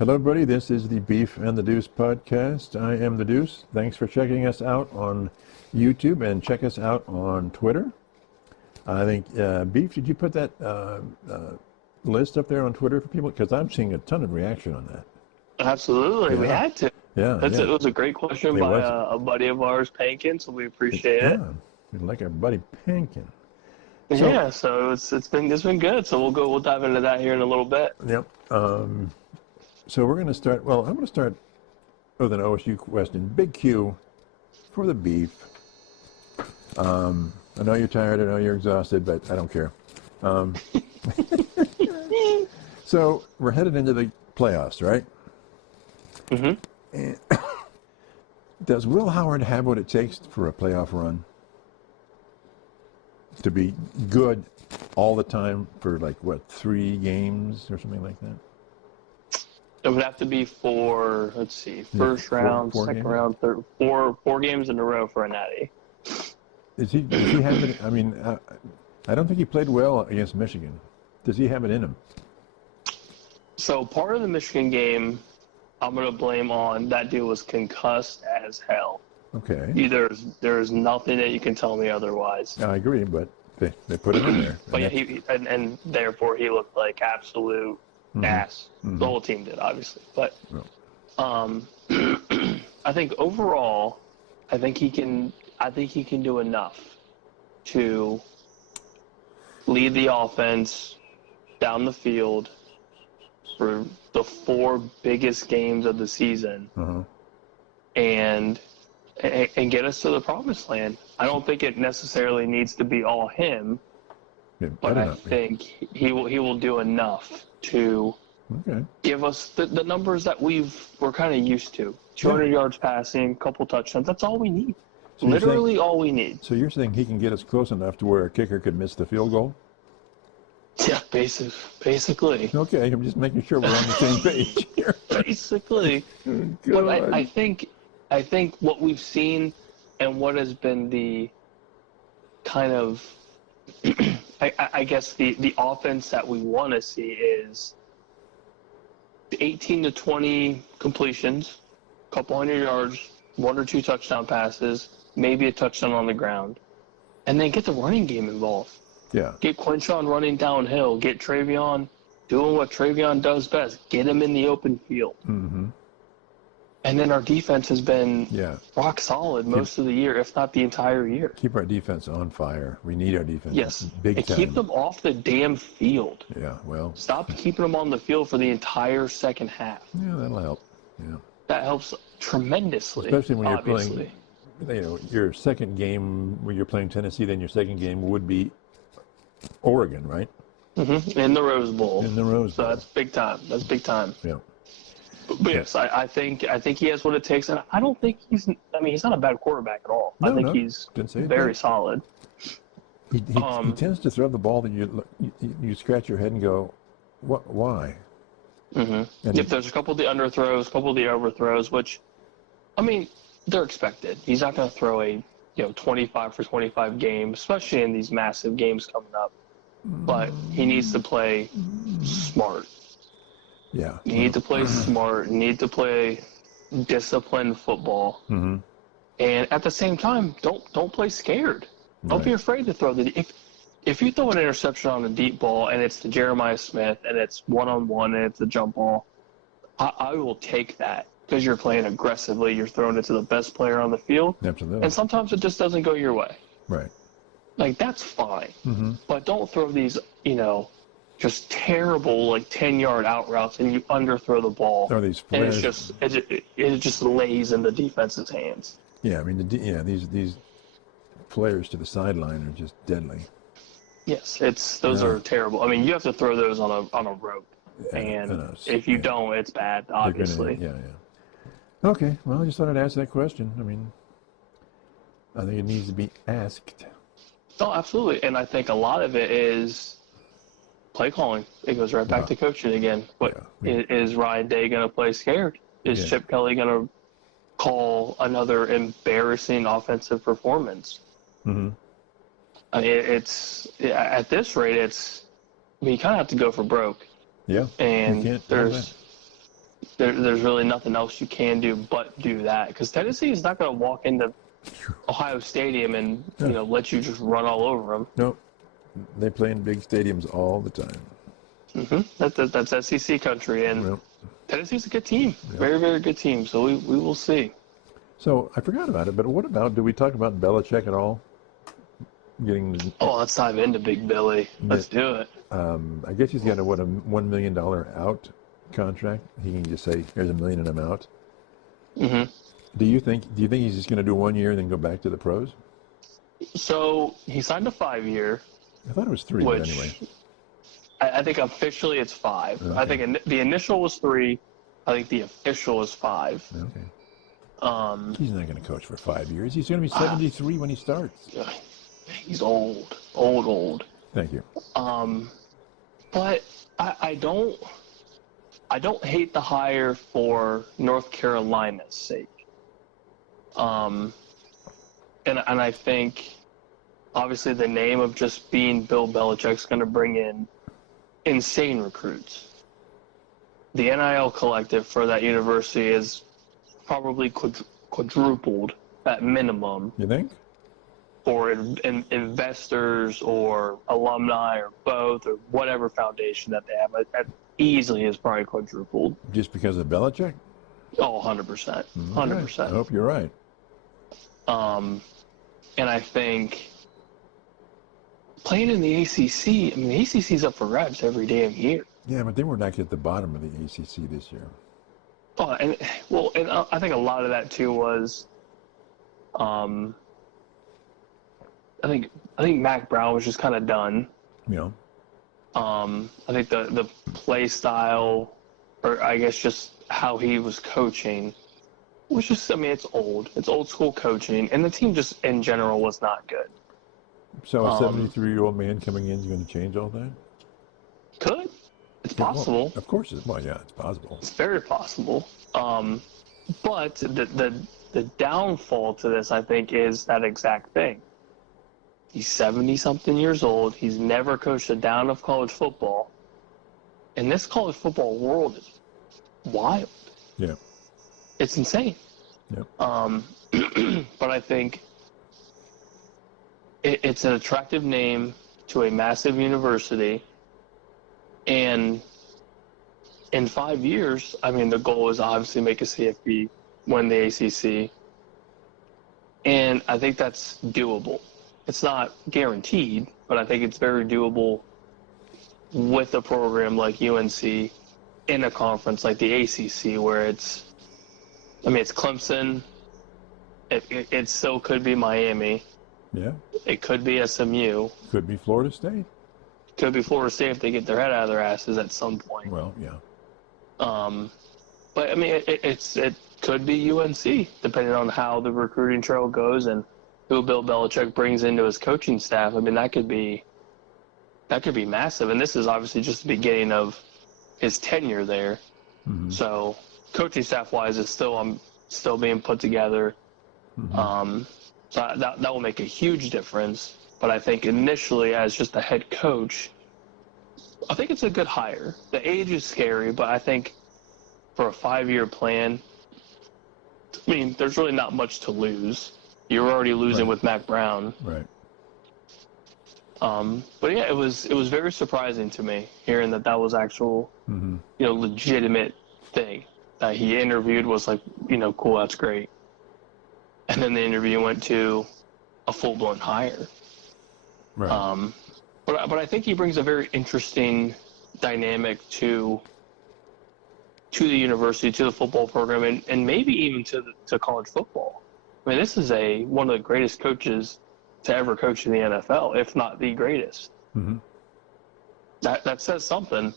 Hello, everybody. This is the Beef and the Deuce podcast. I am the Deuce. Thanks for checking us out on YouTube and check us out on Twitter. I think, Beef, did you put that list up there on Twitter for people? Because I'm seeing a ton of reaction on that. Absolutely, we had to. Yeah, It was a great question by a buddy of ours, Pankin, so we appreciate it. Yeah, we like our buddy Pankin. So it's been good. So we'll dive into that here in a little bit. Yep. So we're going to start. Well, I'm going to start with an OSU question. Big Q for the Beef. I know you're tired. I know you're exhausted, but I don't care. So we're headed into the playoffs, right? Mm-hmm. And does Will Howard have what it takes for a playoff run? To be good all the time for 3 games or something like that? It would have to be for, let's see, first round, second games? Round, third, four games in a row for a natty. Does he have it? I mean, I don't think he played well against Michigan. Does he have it in him? So part of the Michigan game, I'm going to blame on that dude was concussed as hell. Okay. There's nothing that you can tell me otherwise. I agree, but they put him in there. But yeah, and therefore he looked like absolute ass. Mm-hmm. The whole team did, obviously. But I think overall, I think he can do enough to lead the offense down the field for the 4 biggest games of the season, and get us to the promised land. I don't think it necessarily needs to be all him, but I think he will do enough to give us the numbers that we're kind of used to. 200 yards passing, couple touchdowns. That's all we need. So literally all we need. So you're saying he can get us close enough to where a kicker could miss the field goal? Yeah, basically. Okay, I'm just making sure we're on the same page here. Basically. But I think what we've seen and what has been the kind of, I guess the offense that we want to see is 18 to 20 completions, a couple hundred yards, 1 or 2 touchdown passes, maybe a touchdown on the ground, and then get the running game involved. Yeah. Get Quinshon running downhill. Get Travion doing what Travion does best. Get him in the open field. Mm-hmm. And then our defense has been rock solid most of the year, if not the entire year. Keep our defense on fire. We need our defense. Yes. Big time. Keep them off the damn field. Yeah, well. Stop keeping them on the field for the entire second half. Yeah, that'll help. Yeah. That helps tremendously. Especially when you're obviously. playing, your second game where you're playing Tennessee, then your second game would be Oregon, right? Mm-hmm. In the Rose Bowl. So that's big time. That's big time. Yeah. But yes, I think he has what it takes, and I don't think he's not a bad quarterback at all. I think he's very solid. He tends to throw the ball that you scratch your head and go, what? Why? Mm-hmm. If there's a couple of the underthrows, a couple of the overthrows, which, I mean, they're expected. He's not going to throw a 25 for 25 game, especially in these massive games coming up. But he needs to play smart. Yeah. You need to play smart. You need to play disciplined football. Mm-hmm. And at the same time, don't play scared. Don't be afraid to throw if you throw an interception on a deep ball and it's to Jeremiah Smith and it's one-on-one and it's a jump ball, I will take that because you're playing aggressively. You're throwing it to the best player on the field. Absolutely. And sometimes it just doesn't go your way. Right. That's fine. Mm-hmm. But don't throw these, just terrible 10-yard out routes and you underthrow the ball. Or these flares. And it just lays in the defense's hands. Yeah, I mean these flares to the sideline are just deadly. Yes, those are terrible. I mean, you have to throw those on a rope, and if you don't, it's bad. Obviously. Okay, well, I just thought I'd ask that question. I mean, I think it needs to be asked. Oh, absolutely, and I think a lot of it is play calling. It goes right back to coaching again. Is Ryan Day going to play scared? Is Chip Kelly going to call another embarrassing offensive performance? Mm-hmm. I mean, it's at this rate, you kind of have to go for broke. Yeah. And there's really nothing else you can do but do that, because Tennessee is not going to walk into Ohio Stadium and let you just run all over them. Nope. They play in big stadiums all the time. That's SEC country, and Well, Tennessee's a good team. Yep. Very, very good team. So we will see. so I forgot about it, but what about, do we talk about Belichick at all? Let's dive into Big Billy. Let's do it. I guess he's got a $1 million out contract. He can just say, here's $1 million and I'm out. Mm-hmm. Do you think he's just going to do 1 year and then go back to the pros? So he signed a 5-year. I thought it was 3, but anyway. I think officially it's 5. Okay. I think the initial was 3. I think the official is 5. Okay. He's not going to coach for 5 years. He's going to be 73 when he starts. He's old. Thank you. But I don't hate the hire for North Carolina's sake. And I think obviously the name of just being Bill Belichick's going to bring in insane recruits. The NIL collective for that university is probably quadrupled at minimum. You think? For investors or alumni or both or whatever foundation that they have. That easily is probably quadrupled. Just because of Belichick? Oh, 100%. 100%. I hope you're right. And I think playing in the ACC, the ACC's up for grabs every damn year. Yeah, but they were not at the bottom of the ACC this year. Oh, and I think a lot of that too was, I think Mac Brown was just kind of done. Yeah. I think the play style, or I guess just how he was coaching, was just, it's old. It's old school coaching, and the team just in general was not good. So a 73-year-old man coming in is going to change all that? Could. It's possible. Well, of course. It's possible. It's very possible. But the downfall to this, I think, is that exact thing. He's 70-something years old. He's never coached a down of college football. And this college football world is wild. Yeah. It's insane. Yep. But I think it's an attractive name to a massive university. And in 5 years, the goal is obviously make a CFP, win the ACC. And I think that's doable. It's not guaranteed, but I think it's very doable with a program like UNC in a conference like the ACC, where it's Clemson. It still could be Miami. Yeah. It could be SMU. Could be Florida State. Could be Florida State if they get their head out of their asses at some point. Well, yeah. But it could be UNC, depending on how the recruiting trail goes and who Bill Belichick brings into his coaching staff. That could be massive. And this is obviously just the beginning of his tenure there. Mm-hmm. So coaching staff wise, it's still being put together. Mm-hmm. So that will make a huge difference. But I think initially, as just a head coach, I think it's a good hire. The age is scary, but I think for a 5-year plan, there's really not much to lose. You're already losing with Mac Brown. Right. But yeah, it was very surprising to me hearing that was actual, legitimate thing. That he interviewed was like, cool, that's great. And then the interview went to a full-blown hire. Right. But I think he brings a very interesting dynamic to the university, to the football program, and maybe even to college football. This is one of the greatest coaches to ever coach in the NFL, if not the greatest. Mm-hmm. That says something.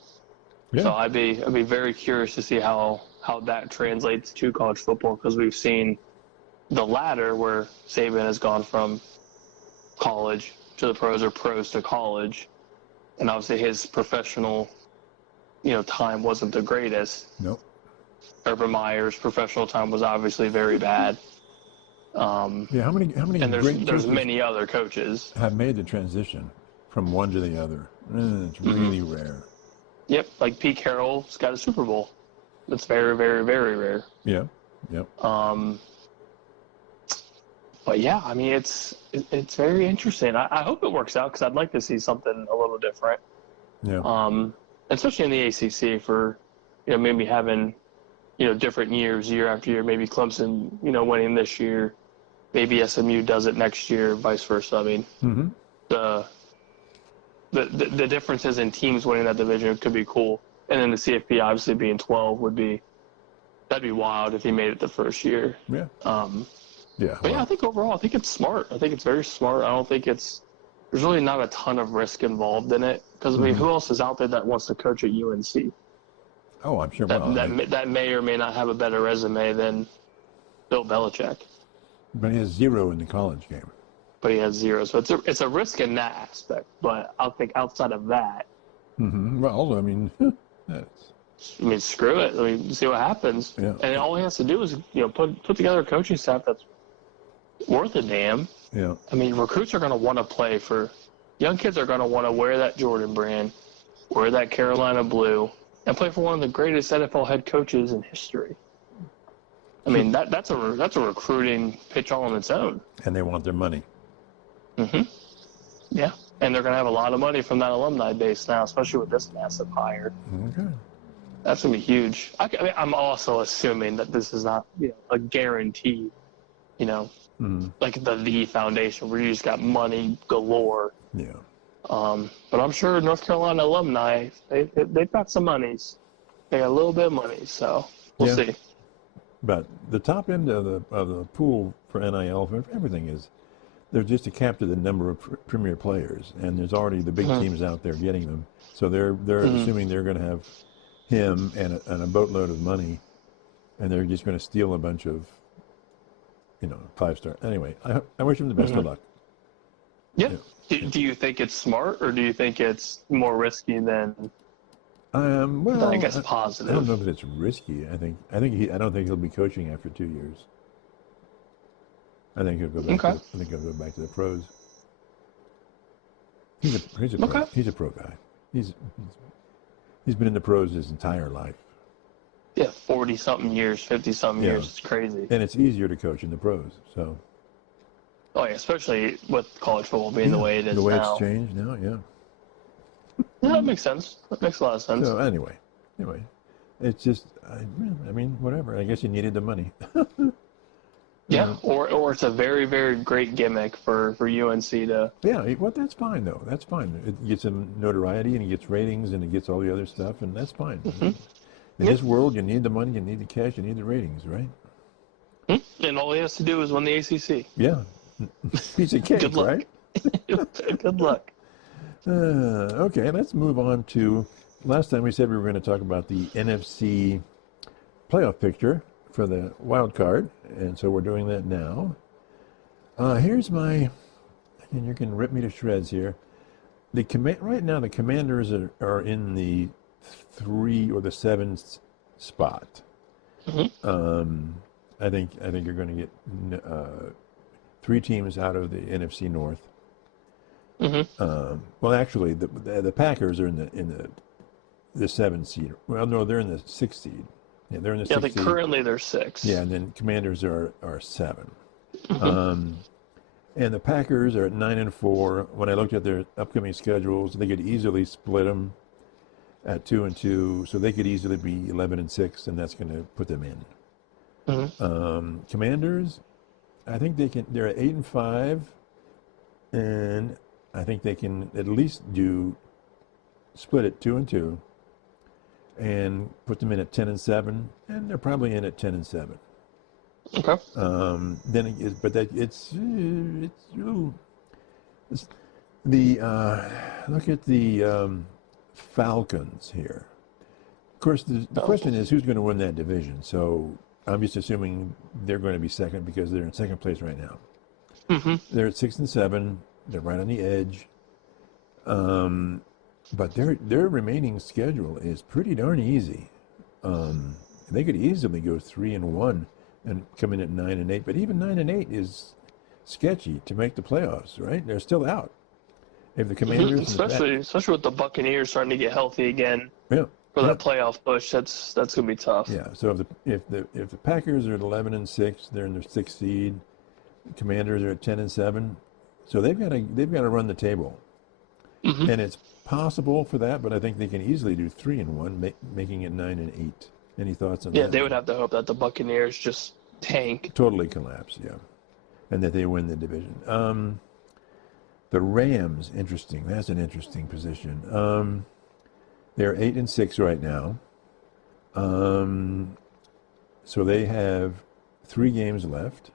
Yeah. So I'd be very curious to see how that translates to college football, because we've seen the latter where Saban has gone from college to the pros, or pros to college, and obviously his professional, time wasn't the greatest. Nope. Urban Meyer's professional time was obviously very bad. How many? And there's many other coaches have made the transition from one to the other. It's really rare. Yep, like Pete Carroll's got a Super Bowl. That's very, very, very rare. Yeah. Yep. But yeah, I mean, it's very interesting. I hope it works out because I'd like to see something a little different. Yeah. Especially in the ACC for, maybe having, different years, year after year. Maybe Clemson, winning this year. Maybe SMU does it next year, vice versa. I mean, the differences in teams winning that division could be cool. And then the CFP obviously being 12 that'd be wild if he made it the first year. Yeah. But yeah, I think overall, I think it's smart. I think it's very smart. I don't think there's really not a ton of risk involved in it. Because, I mean, who else is out there that wants to coach at UNC? Oh, I'm sure. That may or may not have a better resume than Bill Belichick. But he has 0 in the college game. But he has 0. So it's a risk in that aspect. But I think outside of that. Well, I mean, screw it. I mean, see what happens. Yeah. And all he has to do is, put together a coaching staff that's worth a damn. Yeah. I mean, recruits are going to want to play for – young kids are going to want to wear that Jordan brand, wear that Carolina blue, and play for one of the greatest NFL head coaches in history. I mean, that's a recruiting pitch all on its own. And they want their money. Yeah. And they're going to have a lot of money from that alumni base now, especially with this massive hire. Okay. That's going to be huge. I'm also assuming that this is not a guarantee, like the foundation where you just got money galore. Yeah. But I'm sure North Carolina alumni, they've got some monies. They got a little bit of money, so we'll see. But the top end of the pool for NIL for everything is there's just a cap to the number of premier players, and there's already the big teams out there getting them. So they're assuming they're going to have him and a boatload of money, and they're just going to steal a bunch of 5-star. Anyway, I wish him the best of luck. Yeah. Do you think it's smart, or do you think it's more risky than? Well, I guess positive. I don't know if it's risky. I don't think he'll be coaching after 2 years. I think he'll go back. He'll go back to the pros. He's a pro guy. He's been in the pros his entire life. Yeah, 40-something years, 50-something years. It's crazy. And it's easier to coach in the pros. So. Oh yeah, especially with college football being the way it is now. The way it's changed now, yeah. Yeah, that makes sense. That makes a lot of sense. So anyway, it's just, I mean, whatever. I guess you needed the money. Yeah, or it's a very, very great gimmick for UNC to. Yeah, well, that's fine though. That's fine. It gets some notoriety and it gets ratings and it gets all the other stuff, and that's fine. In this world, you need the money, you need the cash, you need the ratings, right? And all he has to do is win the ACC. Yeah, piece of cake, Good luck. right? Good luck. Okay, let's move on to. Last time we said we were going to talk about the NFC playoff picture for the wild card, and so we're doing that now. Here's my, and you can rip me to shreds here. Right now, the Commanders are in the 3 or the 7 spot. I think you're going to get 3 teams out of the NFC North. Well, actually, the Packers are in the 7th seed. Well, no, they're in the 6th seed. Yeah, they're in the 6th seed. Currently they're 6. Yeah, and then Commanders are 7. And the Packers are at 9-4. When I looked at their upcoming schedules, they could easily split them at 2-2, so they could easily be 11-6, and that's going to put them in. Commanders, I think they can. They're at 8-5, and I think they can at least split it 2-2, and put them in at 10-7, and they're probably in at 10-7. Okay. Look at the Falcons here. Of course, the question is who's going to win that division. So I'm just assuming they're going to be second because they're in second place right now. They're at 6-7. They're right on the edge. But their remaining schedule is pretty darn easy. They could easily go 3-1 and come in at 9-8. But even 9-8 is sketchy to make the playoffs, right? They're still out. If the Commanders, especially with the Buccaneers starting to get healthy again. Yeah. for that playoff push. That's gonna be tough. Yeah. So if the Packers are at 11-6, they're in their 6th seed. The Commanders are at 10-7, so they've got to run the table, and it's possible for that. But I think they can easily do 3-1, making it 9-8. Any thoughts on that? Yeah, they would have to hope that the Buccaneers just tank. Totally collapse. Yeah, and that they win the division. The Rams, interesting. That's an interesting position. They're 8-6 right now. So they have 3 games left.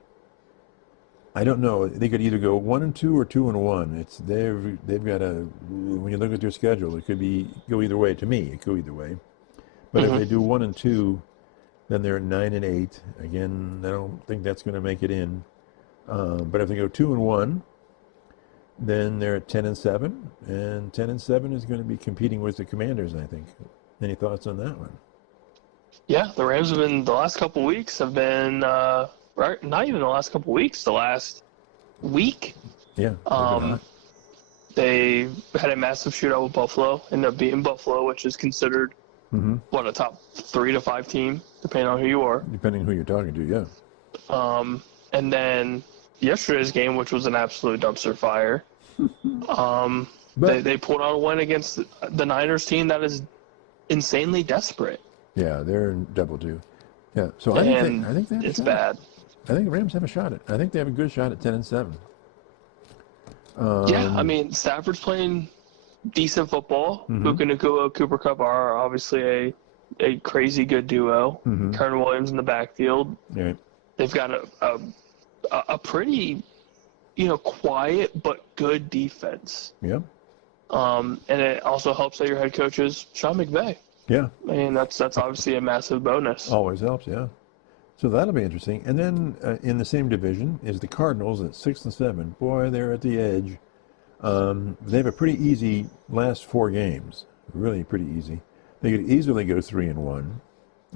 I don't know. They could either go 1-2 or 2-1. They've got a. When you look at their schedule, it could go either way. To me, it could go either way. But if they do 1-2, then they're at 9-8. Again, I don't think that's going to make it in. But if they go 2-1, then they're at 10-7, and 10-7 is going to be competing with the Commanders, I think. Any thoughts on that one? Yeah, the Rams have been the last couple weeks have been right. Not even the last couple weeks. The last week. Yeah. They had a massive shootout with Buffalo. Ended up beating Buffalo, which is considered a top 3 to 5 team, depending on who you are. Depending who you're talking to, yeah. And then yesterday's game, which was an absolute dumpster fire. They pulled out a win against the Niners team that is insanely desperate. Yeah, they're in double due. Yeah, so I think they have it's a shot. bad. I think the Rams have a shot I think they have a good shot at 10-7. Yeah, I mean Stafford's playing decent football. Puka Nacua, Cooper Kupp are obviously a crazy good duo. Karen Williams in the backfield. Right. They've got a pretty, quiet but good defense. Yeah. And it also helps that your head coach is Sean McVay. Yeah. I mean, that's obviously a massive bonus. Always helps, yeah. So that'll be interesting. And then in the same division is the Cardinals at 6-7. Boy, they're at the edge. They have a pretty easy last 4 games. Really pretty easy. They could easily go 3-1,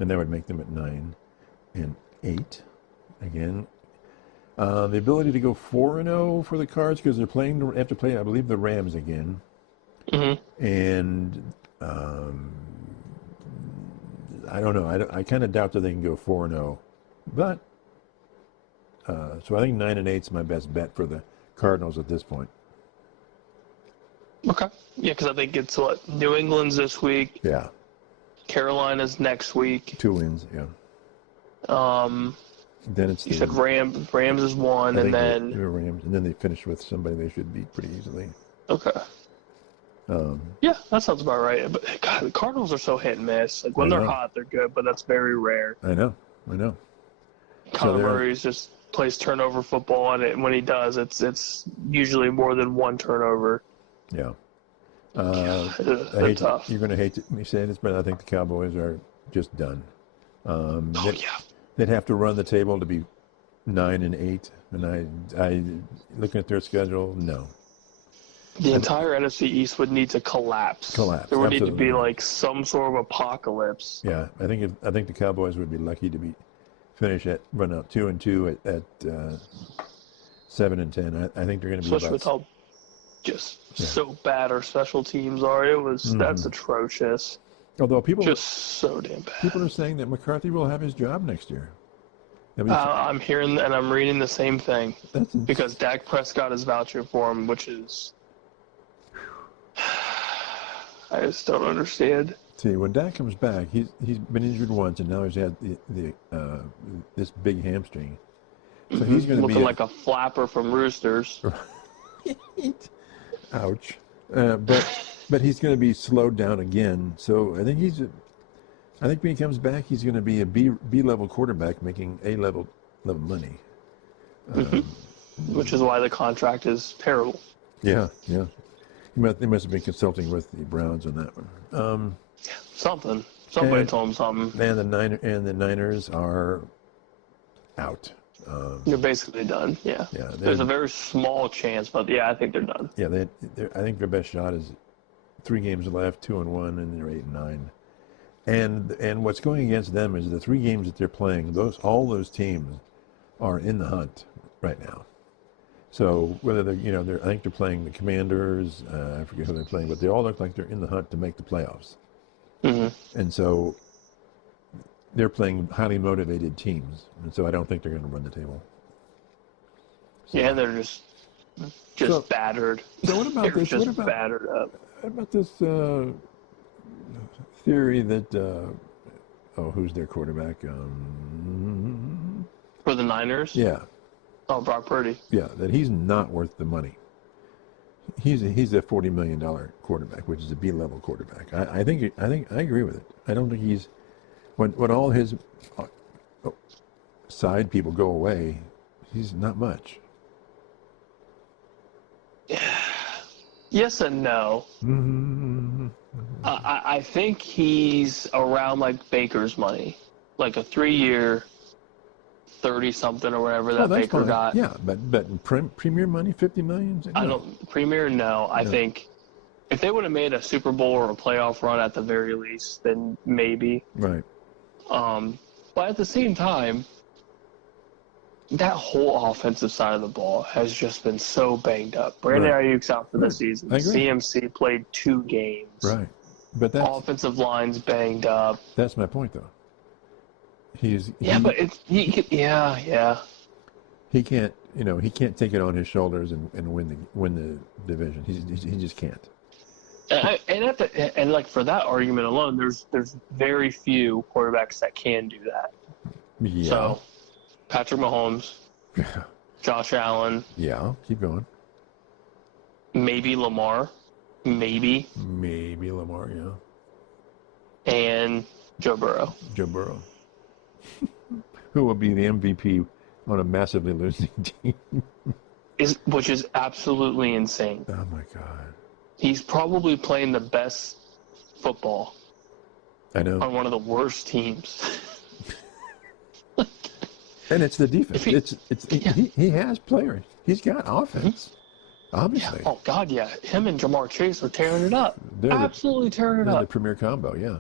and that would make them at 9-8. Again, the ability to go 4-0 for the Cards because they have to play, I believe, the Rams again. And I don't know. I kind of doubt that they can go 4-0. But so I think 9-8 is my best bet for the Cardinals at this point. Okay. Yeah, because I think it's New England's this week. Yeah. Carolina's next week. 2 wins. Yeah. Then it's you said Rams is 1, and then Rams, and then they finish with somebody they should beat pretty easily. Okay. Yeah, that sounds about right. But God, the Cardinals are so hit and miss. Like when they're hot, they're good, but that's very rare. I know. Kyler Murray just plays turnover football, and when he does, it's usually more than 1 turnover. Yeah. They're tough. You're going to hate me saying this, but I think the Cowboys are just done. Yeah. They'd have to run the table to be 9-8, and I looking at their schedule, no. The entire NFC East would need to collapse. There would need to be like some sort of apocalypse. Yeah, I think the Cowboys would be lucky to run out 2-2 at 7-10. I think they're going to be especially with how so bad our special teams are. That's atrocious. Although so damn bad. People are saying that McCarthy will have his job next year. I'm hearing and I'm reading the same thing because Dak Prescott is vouching for him, which is I just don't understand. See, when Dak comes back, he's been injured once, and now he's had this big hamstring. So he's going to be looking like a flapper from Roosters. Ouch! But he's going to be slowed down again. So I think when he comes back, he's going to be a B level quarterback making A level money. Which is why the contract is terrible. Yeah. They must have been consulting with the Browns on that one. Somebody told him something. And the Niners are out. They're basically done. Yeah. There's a very small chance, but I think they're done. Yeah, I think their best shot is 3 games left, 2-1, and they're 8-9. And what's going against them is the 3 games that they're playing. All those teams are in the hunt right now. So whether I think they're playing the Commanders. I forget who they're playing, but they all look like they're in the hunt to make the playoffs. And so they're playing highly motivated teams. And so I don't think they're going to run the table. So, Yeah, they're just battered. So what about They're this? just battered up. What about this theory that, who's their quarterback? For the Niners? Yeah. Oh, Brock Purdy. Yeah, that he's not worth the money. He's a $40 million quarterback, which is a B-level quarterback. I think I agree with it. I don't think he's when all his side people go away, he's not much. Yes and no. I think he's around like Baker's money, like a 3-year, 30-something or whatever that Baker fine. got. Yeah, but Premier money, $50 million? No. I don't Premier. No, I think if they would have made a Super Bowl or a playoff run at the very least, then maybe. Right. But at the same time, that whole offensive side of the ball has just been so banged up. Brandon Ayuk's out for the season. I agree. CMC played 2 games. Right. But that's Offensive line's banged up. That's my point, though. He can't, he can't take it on his shoulders and win the division. He just can't. And like for that argument alone, there's very few quarterbacks that can do that. Yeah. So, Patrick Mahomes, Josh Allen. Yeah. Keep going. Maybe Lamar. Maybe Lamar. Yeah. And Joe Burrow. Who will be the MVP on a massively losing team? Which is absolutely insane. Oh my God. He's probably playing the best football. I know. On one of the worst teams. And it's the defense. He has players. He's got offense. Obviously. Yeah. Oh God, yeah. Him and Jamar Chase are tearing it up. Absolutely tearing it up. The premier combo, yeah.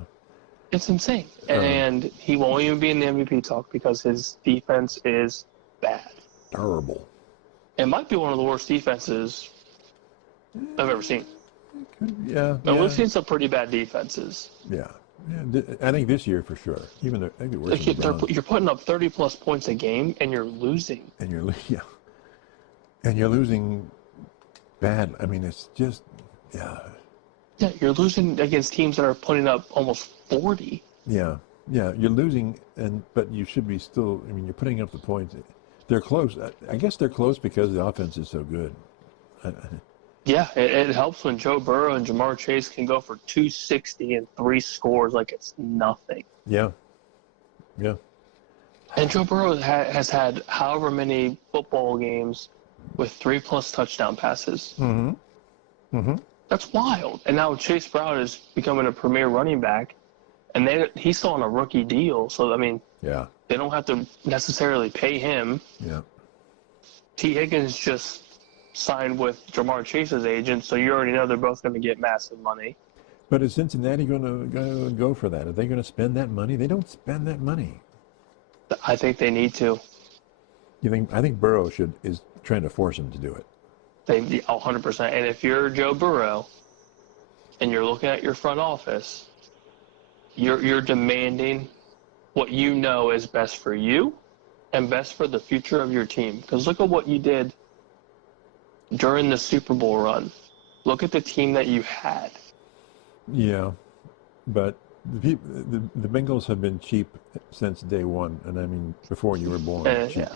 It's insane. And he won't even be in the MVP talk because his defense is bad. Terrible. It might be one of the worst defenses I've ever seen. Yeah. And we've seen some pretty bad defenses. Yeah. I think this year for sure. Even though maybe worse than the Browns. You're putting up 30-plus points a game, and you're losing. And you're losing bad. I mean, it's just, Yeah, you're losing against teams that are putting up almost 40. Yeah, you're losing, but you should be still. I mean, you're putting up the points. They're close. I guess they're close because the offense is so good. Yeah, it helps when Joe Burrow and Jamar Chase can go for 260 and 3 scores like it's nothing. Yeah. And Joe Burrow has had however many football games with 3+ touchdown passes. That's wild. And now Chase Brown is becoming a premier running back, and he's still on a rookie deal. So, I mean, they don't have to necessarily pay him. Yeah. T. Higgins just signed with Jamar Chase's agent, so you already know they're both going to get massive money. But is Cincinnati going to go for that? Are they going to spend that money? They don't spend that money. I think they need to. I think Burrow is trying to force him to do it. 100%. And if you're Joe Burrow and you're looking at your front office, you're demanding what you know is best for you and best for the future of your team. Because look at what you did during the Super Bowl run. Look at the team that you had. Yeah, but the Bengals have been cheap since day one, and I mean before you were born. Yeah.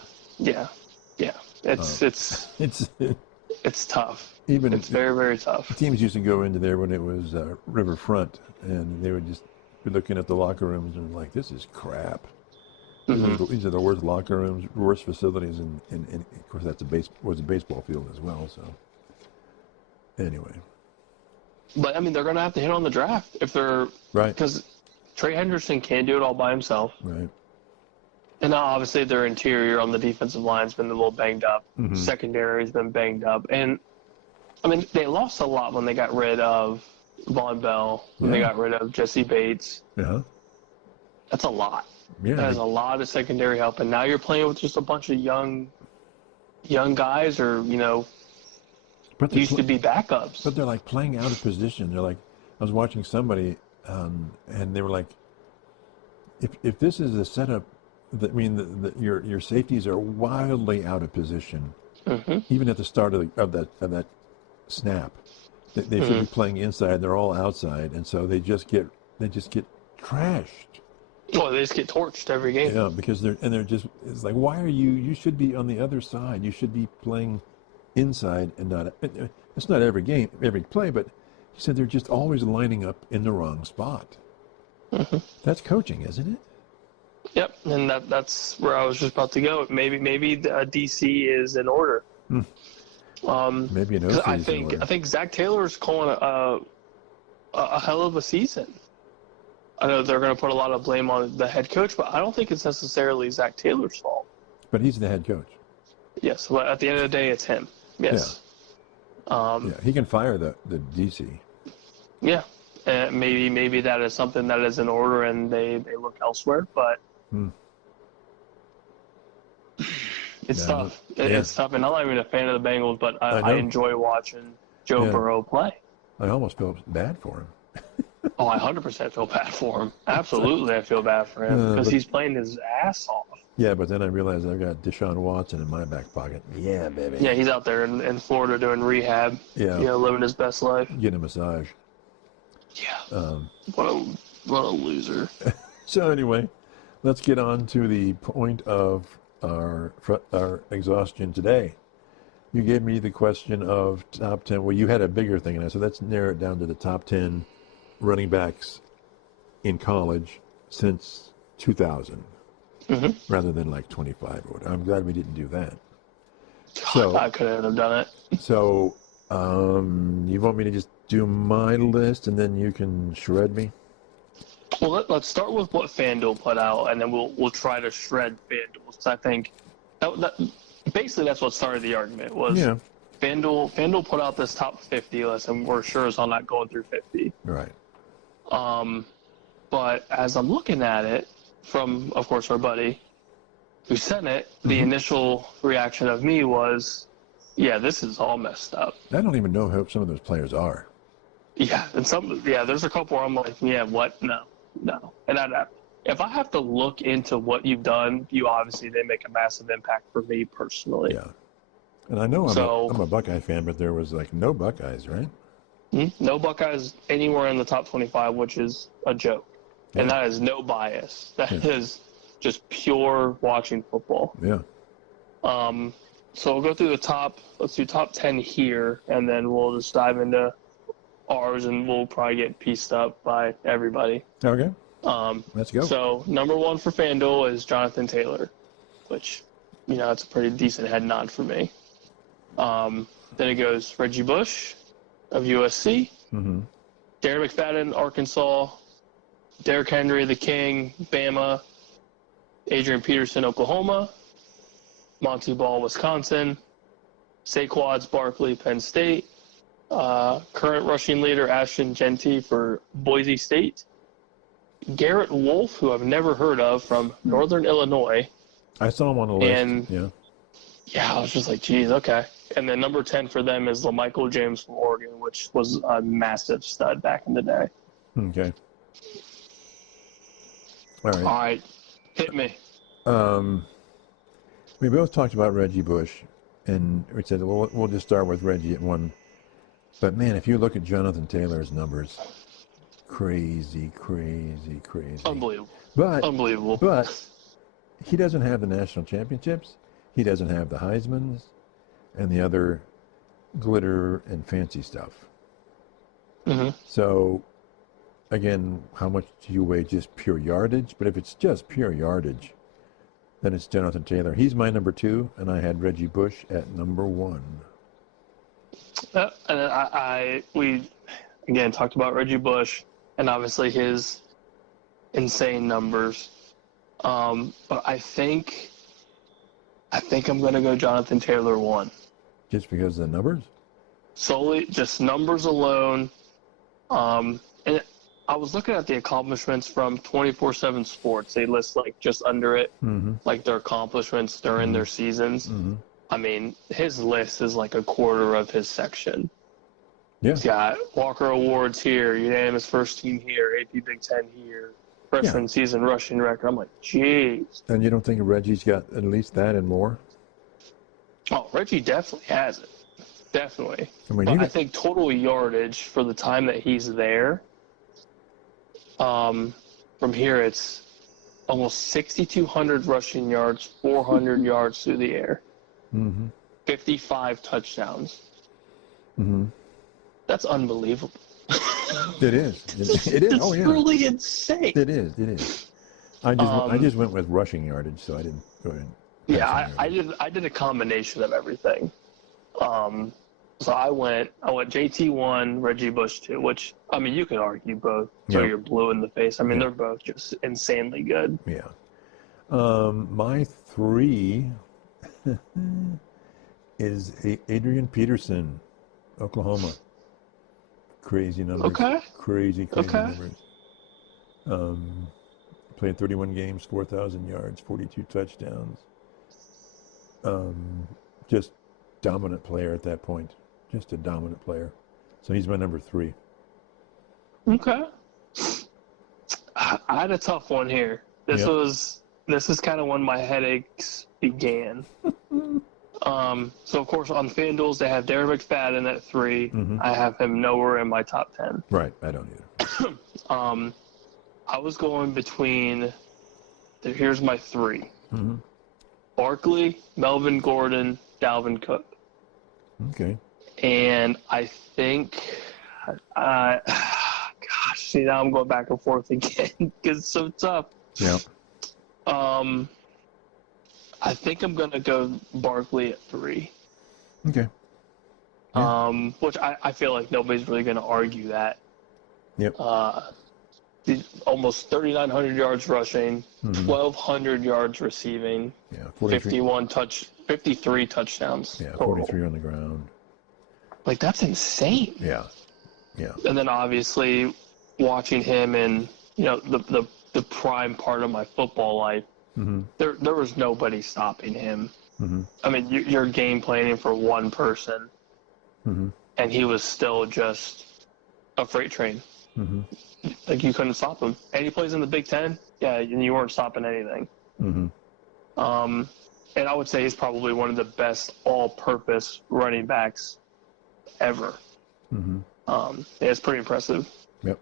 It's tough. It's very, very tough. Teams used to go into there when it was riverfront, and they would just be looking at the locker rooms and like, this is crap. These are the worst locker rooms, worst facilities, and of course that's was a baseball field as well. So anyway, but I mean they're going to have to hit on the draft if they're right, because Trey Henderson can't do it all by himself. Right. And now obviously their interior on the defensive line's been a little banged up. Secondary's been banged up, and I mean they lost a lot when they got rid of Von Bell, when they got rid of Jesse Bates. That's a lot. Yeah. That is a lot of secondary help, and now you're playing with just a bunch of young guys, or used to be backups. But they're like playing out of position. They're like, I was watching somebody and they were like, if this is a setup, your safeties are wildly out of position, even at the start of that snap. They should be playing inside. They're all outside, and so they just get trashed. Well, they just get torched every game. Yeah, because it's like, why are you should be on the other side. You should be playing inside and not. It's not every game, every play, but he said they're just always lining up in the wrong spot. That's coaching, isn't it? Yep, and that's where I was just about to go. Maybe DC is in order. Maybe an OC is in order. I think Zach Taylor's calling a hell of a season. I know they're going to put a lot of blame on the head coach, but I don't think it's necessarily Zach Taylor's fault. But he's the head coach. Yes, but at the end of the day, it's him. Yes. Yeah, he can fire the DC. Yeah, and maybe that is something that is in order, and they look elsewhere. But it's tough. It's tough, and I'm not even a fan of the Bengals, but I enjoy watching Joe Burrow play. I almost feel bad for him. Oh, I 100% feel bad for him. Absolutely, I feel bad for him because he's playing his ass off. Yeah, but then I realized I've got Deshaun Watson in my back pocket. Yeah, baby. Yeah, he's out there in Florida doing rehab. Yeah. Living his best life. Getting a massage. Yeah. What a loser. So anyway, let's get on to the point of our exhaustion today. You gave me the question of top 10. Well, you had a bigger thing, and I said, let's narrow it down to the top 10 running backs in college since 2000, rather than like 25 or whatever. I'm glad we didn't do that. So I couldn't have done it. So you want me to just do my list, and then you can shred me? Well, let's start with what FanDuel put out, and then we'll try to shred FanDuel. So I think basically that's what started the argument was. Yeah. FanDuel put out this top 50 list, and we're sure as hell not going through 50. Right. But as I'm looking at it, from of course our buddy who sent it, the initial reaction of me was, yeah, this is all messed up. I don't even know who some of those players are. Yeah, and there's a couple where I'm like, yeah, what? No. And if I have to look into what you've done, they make a massive impact for me personally. Yeah. And I know I'm a Buckeye fan, but there was like no Buckeyes, right? No Buckeyes anywhere in the top 25, which is a joke. Yeah. And that is no bias. That is just pure watching football. Yeah. So we'll go through let's do top 10 here, and then we'll just dive into ours, and we'll probably get pieced up by everybody. Okay. Let's go. So number 1 for FanDuel is Jonathan Taylor, which, it's a pretty decent head nod for me. Then it goes Reggie Bush of USC, Darren McFadden, Arkansas, Derrick Henry, the King, Bama, Adrian Peterson, Oklahoma, Monty Ball, Wisconsin, Saquads, Barkley, Penn State, current rushing leader Ashton Genty for Boise State, Garrett Wolf, who I've never heard of, from Northern Illinois. I saw him on the list. Yeah, I was just like, geez, okay. And then number 10 for them is LaMichael James from Oregon, which was a massive stud back in the day. Okay. All right. Hit me. We both talked about Reggie Bush, and we said, well, we'll just start with Reggie at 1. But, man, if you look at Jonathan Taylor's numbers, crazy. Unbelievable. But he doesn't have the national championships. He doesn't have the Heismans and the other glitter and fancy stuff. So, again, how much do you weigh just pure yardage? But if it's just pure yardage, then it's Jonathan Taylor. He's my number 2, and I had Reggie Bush at number 1. And we again talked about Reggie Bush and obviously his insane numbers. But I think I'm going to go Jonathan Taylor 1. Just because of the numbers? Solely, just numbers alone. And I was looking at the accomplishments from 24/7 Sports. They list just under it, like their accomplishments during their seasons. I mean, his list is like a quarter of his section. Yeah. He's got Walker Awards here, unanimous first team here, AP Big Ten here, freshman season rushing record. I'm like, jeez. And you don't think Reggie's got at least that and more? Oh, Reggie definitely has it. Definitely. I mean, but I think total yardage for the time that he's there, from here it's almost 6,200 rushing yards, 400 yards through the air, 55 touchdowns. That's unbelievable. It is. It is. It's really insane. It is. I just went with rushing yardage, so I didn't go ahead. I did a combination of everything. So I went JT1, Reggie Bush 2, which, I mean, you could argue both. So you're blue in the face. I mean, they're both just insanely good. Yeah. My 3 is Adrian Peterson, Oklahoma. Crazy numbers. Okay. Crazy numbers. Played 31 games, 4,000 yards, 42 touchdowns. Just dominant player at that point. Just a dominant player. So he's my number 3. Okay. I had a tough one here. This is kind of when my headaches began. So of course on FanDuel's they have Darren McFadden at 3. I have him nowhere in my top 10. Right, I don't either. I was going between. Here's my 3. Barkley, Melvin Gordon, Dalvin Cook. Okay. And I think, gosh, see, now I'm going back and forth again because it's so tough. Yeah. I think I'm going to go Barkley at 3. Okay. Yeah. Which I feel like nobody's really going to argue that. Yep. Almost 3,900 yards rushing, 1,200 yards receiving, 53 touchdowns. Yeah, total. 43 on the ground. Like, that's insane. Yeah. And then obviously watching him in, the prime part of my football life, there was nobody stopping him. I mean, you're game planning for one person, and he was still just a freight train. Like, you couldn't stop him. And he plays in the Big Ten, and you weren't stopping anything. And I would say he's probably one of the best all-purpose running backs ever. It's pretty impressive. Yep.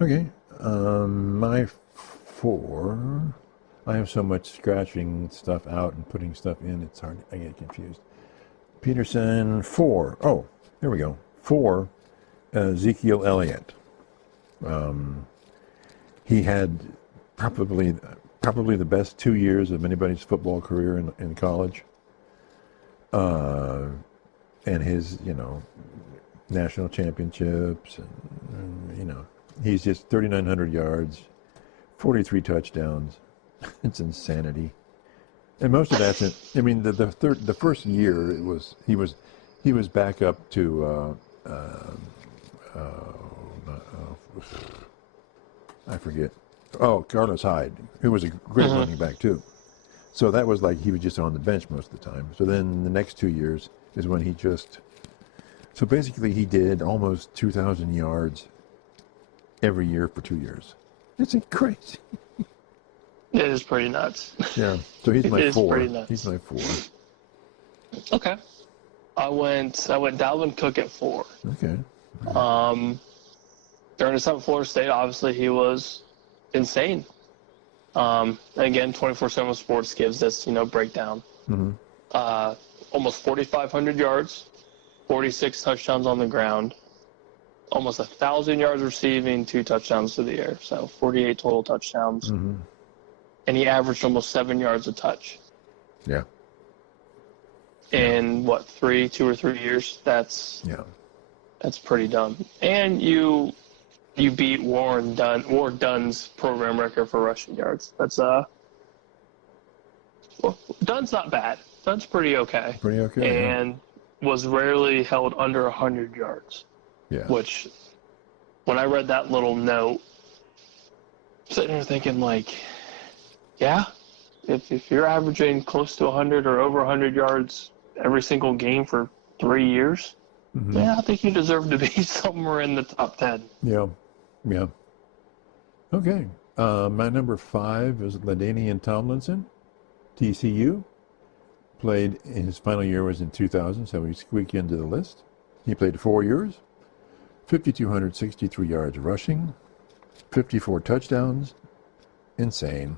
Okay. My 4, I have so much scratching stuff out and putting stuff in, it's hard. I get confused. Peterson, 4. Oh, there we go. 4, Ezekiel Elliott. He had probably the best 2 years of anybody's football career in college. And his, national championships, and he's just 3,900 yards, 43 touchdowns. It's insanity. And most of that's the first year he was back up to I forget. Oh, Carlos Hyde, who was a great running back too. So that was like he was just on the bench most of the time. So then the next 2 years is when so basically he did almost 2,000 yards every year for 2 years. It's crazy. It is pretty nuts. Yeah. So he's my 4. Pretty nuts. He's my 4. Okay. I went Dalvin Cook at 4. Okay. During his time at Florida State, obviously he was insane. Again, 24/7 Sports gives this, breakdown. Almost 4,500 yards, 46 touchdowns on the ground, almost 1,000 yards receiving, 2 touchdowns through the air. So 48 total touchdowns. And he averaged almost 7 yards a touch. Yeah. In 2 or 3 years? That's pretty dumb. And you beat Warren Dunn's program record for rushing yards. That's Dunn's not bad. Dunn's pretty okay. Pretty okay. And was rarely held under 100 yards. Yeah. Which, when I read that little note, I'm sitting there thinking, if you're averaging close to 100 or over 100 yards every single game for 3 years, Mm-hmm. Yeah, I think he deserved to be somewhere in the top 10. Yeah. Yeah. Okay. My number 5 is LaDainian Tomlinson, TCU. Played, his final year was in 2000, so he squeaked into the list. He played 4 years, 5,263 yards rushing, 54 touchdowns. Insane.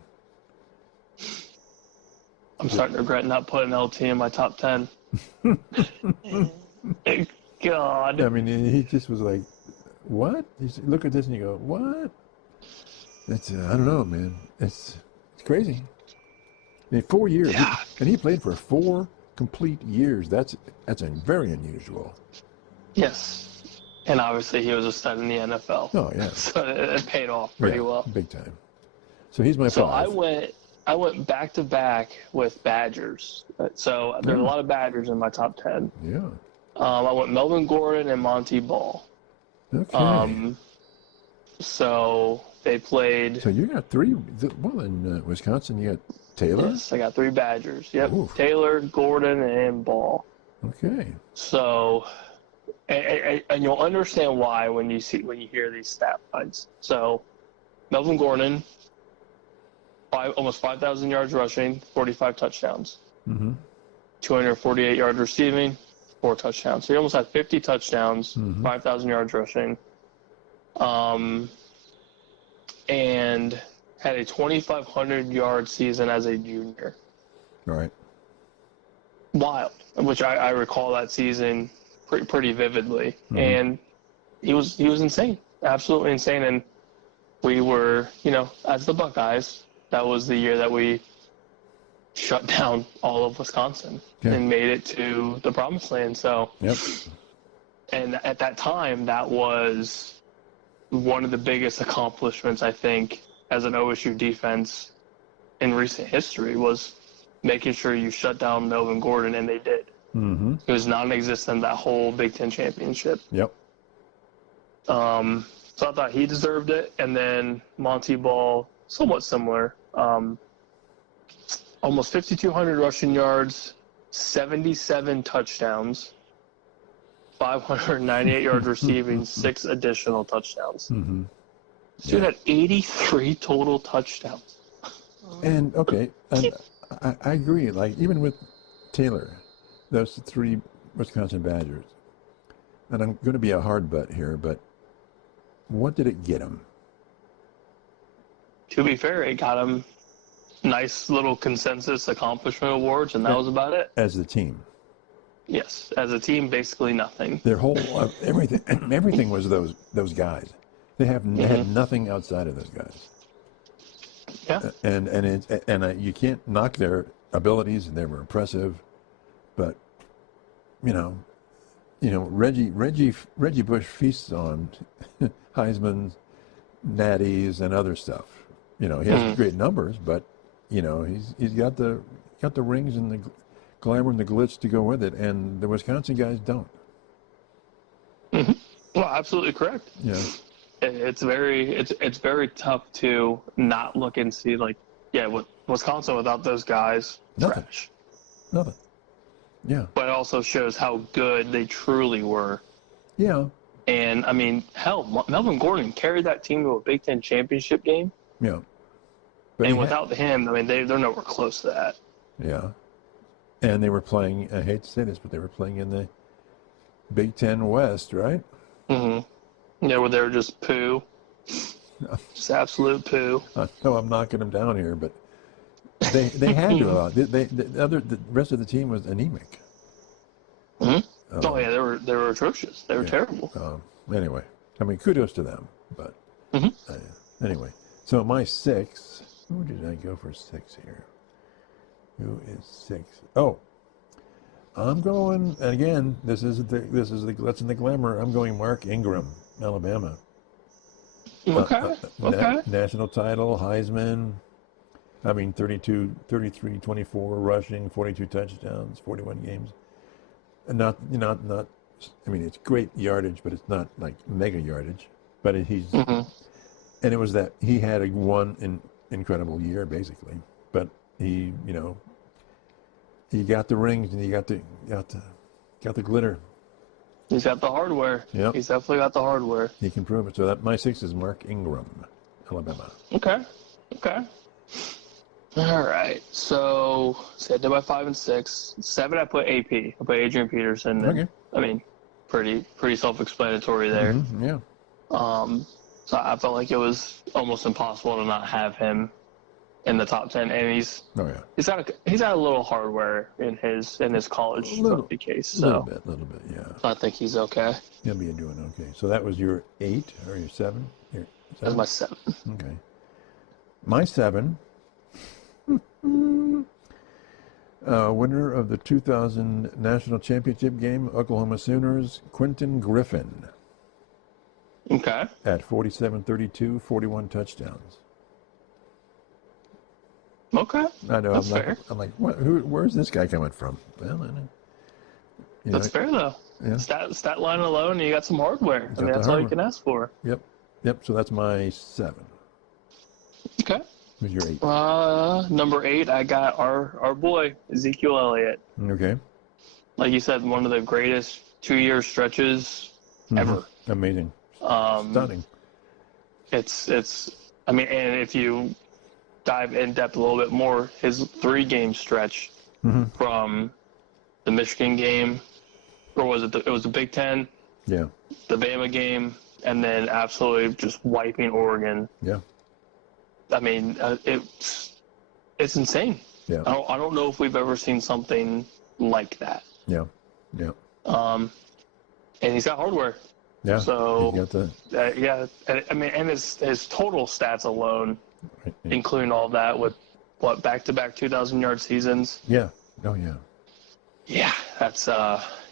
I'm starting to regret not putting LT in my top 10. God. I mean, he just was like, what? You look at this and you go, what? It's, I don't know, man. It's crazy. I mean, 4 years. Yeah. And he played for 4 complete years. That's very unusual. Yes. And obviously he was a stud in the NFL. Oh, yeah. So it paid off pretty well. Big time. So he's my 5. So I went back to back with Badgers. So there's a lot of Badgers in my top 10. Yeah. I went Melvin Gordon and Monty Ball. Okay. So they played. So you got 3. Well, in Wisconsin, you got Taylor. Yes, I got 3 Badgers. Yep. Oof. Taylor, Gordon, and Ball. Okay. So, and you'll understand why when you hear these stat lines. So, Melvin Gordon, almost 5,000 yards rushing, 45 touchdowns, 248 yards receiving, 4 touchdowns. So he almost had 50 touchdowns, 5,000 yards rushing, and had a 2,500-yard season as a junior. All right. Wild, which I recall that season pretty vividly, and he was insane, absolutely insane. And we were, as the Buckeyes, that was the year that we shut down all of Wisconsin and made it to the promised land. So, and at that time, that was one of the biggest accomplishments, I think, as an OSU defense in recent history, was making sure you shut down Melvin Gordon, and they did. It was non-existent that whole Big Ten championship. Yep. So I thought he deserved it. And then Monty Ball, somewhat similar. Almost 5,200 rushing yards, 77 touchdowns, 598 yards receiving, 6 additional touchdowns. Dude had 83 total touchdowns. And, okay, and I agree. Like, even with Taylor, those 3 Wisconsin Badgers, and I'm going to be a hard butt here, but what did it get him? To be fair, it got him nice little consensus accomplishment awards, and that was about it. As the team. Yes, as a team, basically nothing. Their whole everything was those guys. They had nothing outside of those guys. Yeah. And you can't knock their abilities, and they were impressive, but Reggie Bush feasts on Heisman, natties, and other stuff. He has great numbers, but he's got the rings and the glamour and the glitz to go with it, and the Wisconsin guys don't. Well, absolutely correct. Yeah. It's very tough to not look and see, like, with Wisconsin without those guys, Nothing. trash. Nothing. Yeah. But it also shows how good they truly were. Yeah. And I mean, hell, Melvin Gordon carried that team to a Big Ten championship game. Yeah. But And without him, I mean, they're nowhere close to that. Yeah. And they were playing, I hate to say this, but they were playing in the Big Ten West, right? Yeah, where they were just poo. Just absolute poo. I know I'm knocking them down here, but they had to. The rest of the team was anemic. Oh yeah, they were atrocious. They were terrible. Anyway, I mean, kudos to them. But anyway, so my 6. Who did I go for 6 here? Who is 6? Oh, I'm going again. This is the glitz and the glamour. I'm going Mark Ingram, Alabama. Okay. National title, Heisman. I mean, 33, 24 rushing, 42 touchdowns, 41 games. And not. I mean, it's great yardage, but it's not like mega yardage. But he's, and it was that he had one incredible year basically. But he got the rings and he got the glitter. He's got the hardware. Yep. He's definitely got the hardware. He can prove it. So that my 6 is Mark Ingram, Alabama. Okay. All right. So I did my 5 and 6. 7, I put AP. I put Adrian Peterson. And, Okay. I mean, pretty self-explanatory there. Mm-hmm. Yeah. So I felt like it was almost impossible to not have him in the top 10, and he's got a little hardware in his college rugby case. So little bit, yeah. I think he's okay. He'll be doing okay. So that was your 8 or your 7? That's my 7. Okay. My 7. Winner of the 2000 National Championship game, Oklahoma Sooners, Quentin Griffin. Okay. At 47-32, 41 touchdowns. Okay. I know. That's fair. I'm like, what? Where's this guy coming from? Well, I know. That's fair though. Yeah. Stat line alone, you got some hardware. I mean, that's all you can ask for. Yep. So that's my 7. Okay. Who's your 8? Number 8, I got our boy Ezekiel Elliott. Okay. Like you said, one of the greatest 2-year stretches ever. Amazing. Stunning. It's. I mean, and if you dive in depth a little bit more, his 3-game stretch from the Michigan game, or was it? It was the Big Ten. Yeah. The Bama game, and then absolutely just wiping Oregon. Yeah. I mean, it's insane. Yeah. I don't know if we've ever seen something like that. Yeah. And he's got hardware. Yeah. So he's got the... I mean, and his total stats alone, including all that, with back-to-back 2,000-yard seasons. Yeah. Oh yeah. Yeah, that's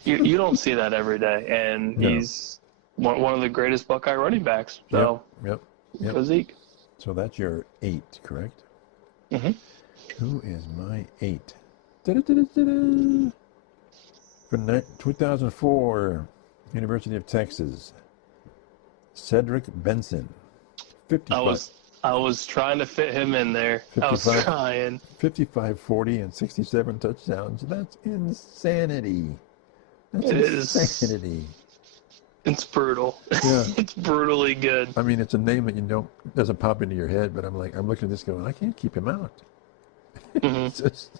you don't see that every day, and he's one of the greatest Buckeye running backs. So Yep. Zeke. So that's your 8, correct? Mm-hmm. Who is my 8? Da-da-da-da-da-da. For 2004, University of Texas, Cedric Benson, 55. I was trying to fit him in there. 55, I was trying. 55, 40, and 67 touchdowns. That's insanity. That's insanity. It's brutal. Yeah. It's brutally good. I mean, it's a name that doesn't pop into your head, but I'm looking at this going, I can't keep him out. It's just,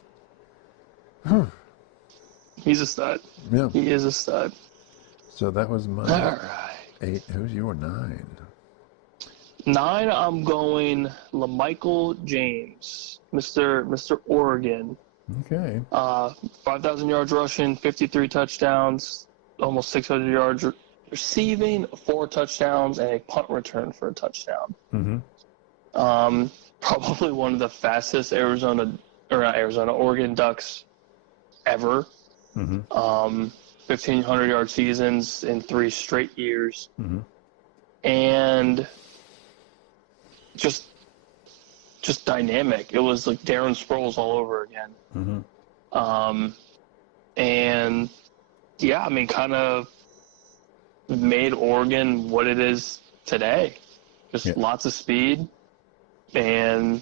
he's a stud. Yeah. He is a stud. So that was my All right. 8. Who's your 9? 9, I'm going LaMichael James, Mr. Oregon. Okay. 5,000 yards rushing, 53 touchdowns, almost 600 yards receiving, 4 touchdowns, and a punt return for a touchdown. Probably one of the fastest Oregon Ducks ever. 1,500-yard seasons in 3 straight years. And just dynamic. It was like Darren Sproles all over again. And yeah, I mean, kind of made Oregon what it is today. Just lots of speed, and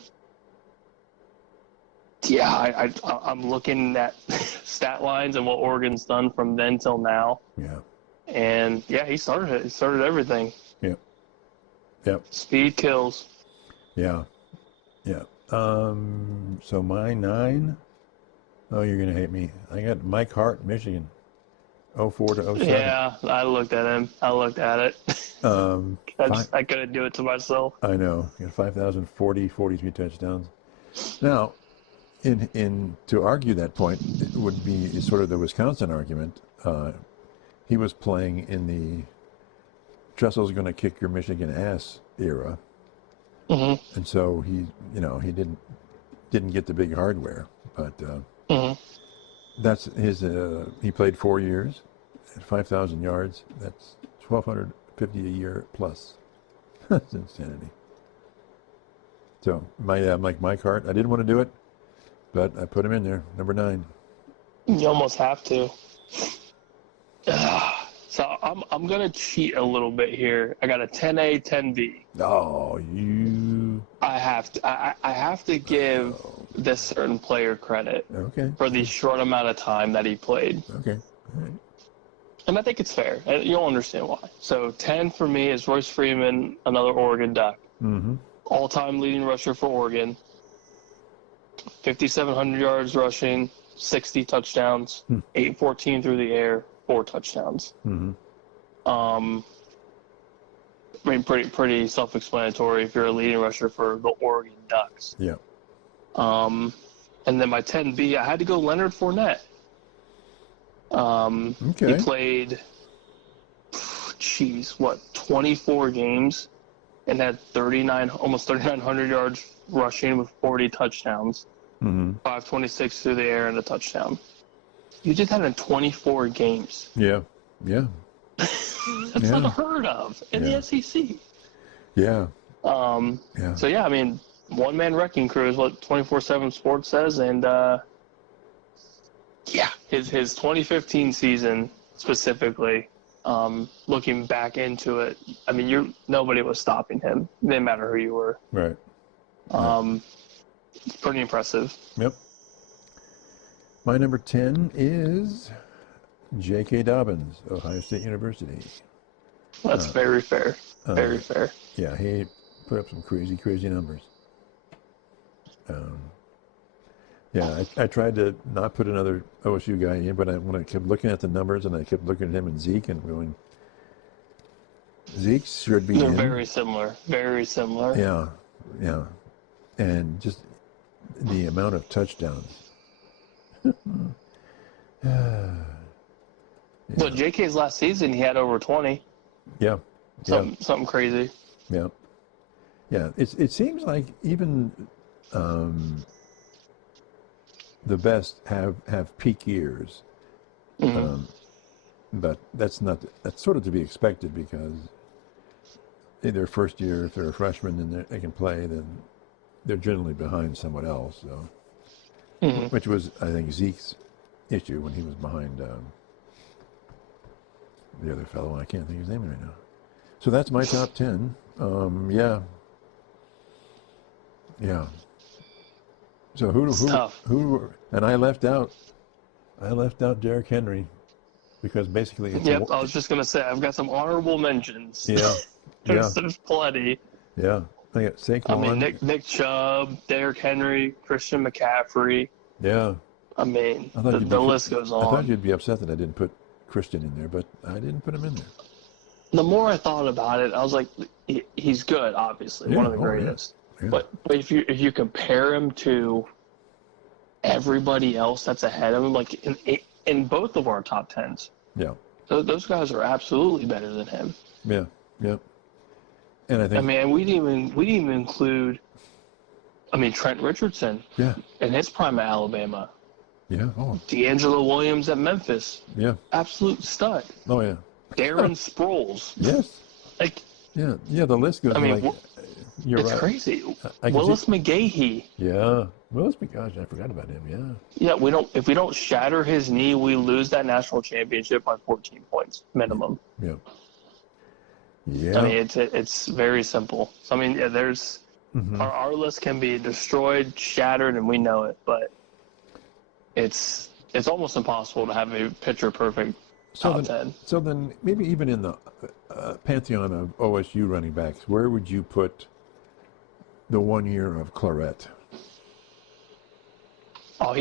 yeah, I'm looking at stat lines and what Oregon's done from then till now. Yeah. And yeah, he started it. He started everything. Yep. Speed kills. Yeah. So my 9. Oh, you're gonna hate me. I got Mike Hart, Michigan, 04 to 07. Yeah, I looked at him. I looked at it. I couldn't do it to myself. I know. He got 5,040, 43 touchdowns. Now, in to argue that point, it would be sort of the Wisconsin argument. He was playing in the Tressel's going to kick your Michigan ass era, and so he didn't get the big hardware, but that's his. He played 4 years, at 5,000 yards. That's 1,250 a year plus. That's insanity. So like Mike Hart, I didn't want to do it, but I put him in there, number 9. You almost have to. So I'm gonna cheat a little bit here. I got a 10A, 10B. Oh, I have to give this certain player credit. Okay. For the short amount of time that he played. Okay. All right. And I think it's fair. And you'll understand why. So 10 for me is Royce Freeman, another Oregon Duck. Mm-hmm. All-time leading rusher for Oregon. 5,700 yards rushing, 60 touchdowns, 814 through the air, 4 touchdowns. Mm-hmm. I mean, pretty self-explanatory if you're a leading rusher for the Oregon Ducks. Yeah. And then my 10B, I had to go Leonard Fournette. Okay. He played, 24 games and had almost 3,900 yards rushing with 40 touchdowns, 526 through the air and a touchdown. You did that in 24 games. Yeah. Yeah. That's unheard of in the SEC. Yeah. So, I mean, one-man wrecking crew is what 24/7 Sports says, and his 2015 season specifically, looking back into it, I mean, nobody was stopping him. It didn't matter who you were. Right. It's pretty impressive. Yep. My number 10 is J.K. Dobbins, Ohio State University. That's very fair. Very fair. Yeah, he put up some crazy, crazy numbers. I tried to not put another OSU guy in, but when I kept looking at the numbers and I kept looking at him and Zeke and going, Zeke should be They're in. very similar. Very similar. Yeah, yeah. And just the amount of touchdowns. But JK's last season, he had over 20. Yeah. Something crazy. Yeah. Yeah. It seems like even the best have peak years. But that's sort of to be expected because in their first year, if they're a freshman and they can play, then they're generally behind someone else. So, which was, I think, Zeke's issue when he was behind the other fellow. I can't think of his name right now. So that's my top 10. Yeah. So who? And I left out Derrick Henry because basically it's I was just gonna say I've got some honorable mentions. Yeah. There's plenty. Yeah. I got Saquon. I mean, Nick Chubb, Derrick Henry, Christian McCaffrey. Yeah. I mean, the list goes on. I thought you'd be upset that I didn't put Christian in there, but I didn't put him in there. The more I thought about it, I was like, he's good, obviously, one of the greatest. Yeah. But if you compare him to everybody else that's ahead of him, like in both of our top 10s, those guys are absolutely better than him. Yeah. And I think, I mean, we didn't even include, Trent Richardson. Yeah. In his prime at Alabama. Yeah. Oh. D'Angelo Williams at Memphis. Yeah. Absolute stud. Oh yeah. Darren Sproles. Yes. Yeah. The list goes. You're it's right. Crazy. Willis McGahee. Yeah. Willis McGahee. I forgot about him. Yeah. Yeah. If we don't shatter his knee, we lose that national championship by 14 points minimum. Yeah. Yeah. I mean, it's very simple. So, there's our list can be destroyed, shattered, and we know it. But it's almost impossible to have a picture perfect top 10. So then, maybe even in the pantheon of OSU running backs, where would you put the 1 year of Claret? Oh,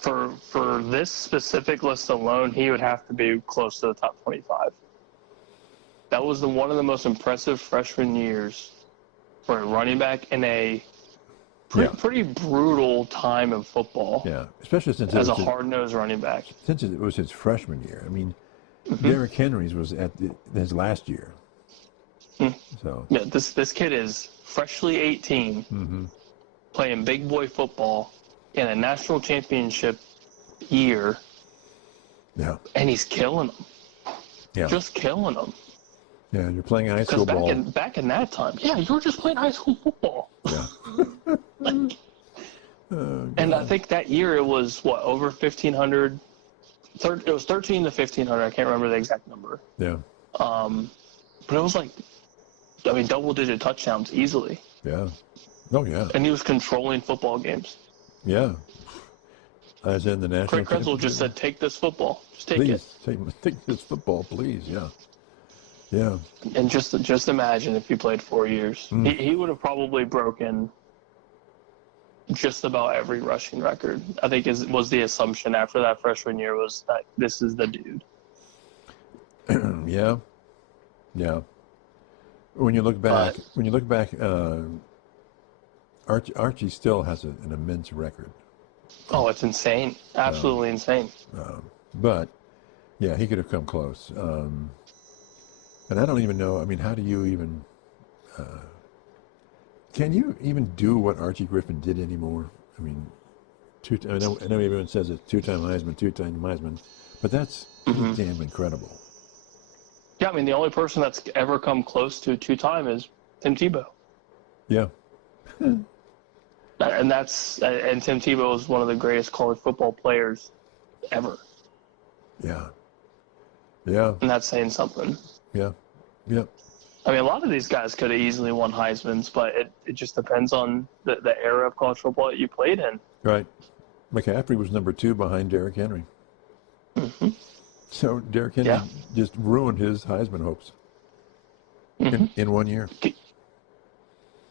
for this specific list alone, he would have to be close to the top 25. That was one of the most impressive freshman years for a running back in a pretty brutal time in football. Yeah, especially since as a hard-nosed running back. Since it was his freshman year. I mean, Derrick Henry's was at his last year. So yeah, this kid is freshly 18, playing big boy football in a national championship year. Yeah, and he's killing them. Yeah, just killing them. Yeah, you're playing high school ball. Back in that time, you were just playing high school football. Yeah. And I think that year it was over 1,500. It was 13 to 1,500. I can't remember the exact number. Yeah. But it was double-digit touchdowns easily. Yeah. Oh yeah. And he was controlling football games. Yeah. As in the national Craig Krenzel championship? just said, "Take this football. Just take Please, it." take this football, please. Yeah. Yeah. And just imagine if he played 4 years. He would have probably broken just about every rushing record. I think was the assumption after that freshman year was that this is the dude. Yeah. Yeah. When you look back, Archie still has an immense record. Oh, it's insane. Absolutely insane. But, yeah, he could have come close. And I don't even know, I mean, how do you even, can you even do what Archie Griffin did anymore? I mean, I know everyone says it's two-time Heisman, but that's pretty damn incredible. Yeah, I mean, the only person that's ever come close to 2-time is Tim Tebow. Yeah. And Tim Tebow is one of the greatest college football players ever. Yeah. Yeah. And that's saying something. Yeah. Yeah. I mean, a lot of these guys could have easily won Heismans, but it just depends on the era of college football that you played in. Right. McCaffrey was number 2 behind Derrick Henry. Mm-hmm. So Derrick Henry just ruined his Heisman hopes in 1 year.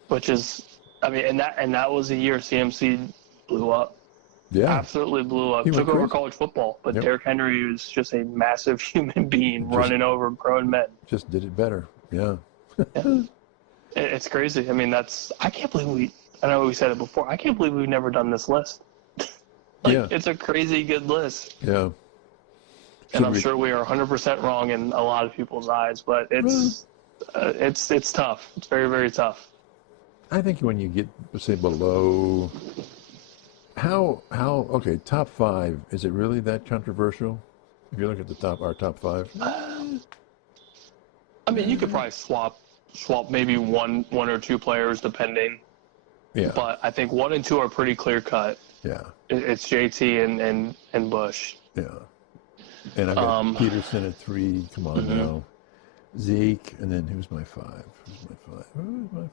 Which is, I mean, and that was the year CMC blew up. Yeah. Absolutely blew up. He Took went over crazy. college football. But Yep. Derrick Henry was just a massive human being running over grown men. Just did it better. Yeah. It's crazy. I mean, I can't believe I know we said it before. I can't believe we've never done this list. Yeah. It's a crazy good list. Yeah. And I'm sure we are 100% wrong in a lot of people's eyes, but it's tough. It's very, very tough. I think when you get, let's say, below, okay, top 5, is it really that controversial? If you look at our top 5? I mean, you could probably swap maybe one or two players depending. Yeah. But I think 1 and 2 are pretty clear cut. Yeah. It's JT and Bush. Yeah. And I've got Peterson at 3. Come on now. Zeke, and then who's my 5? Who's my 5?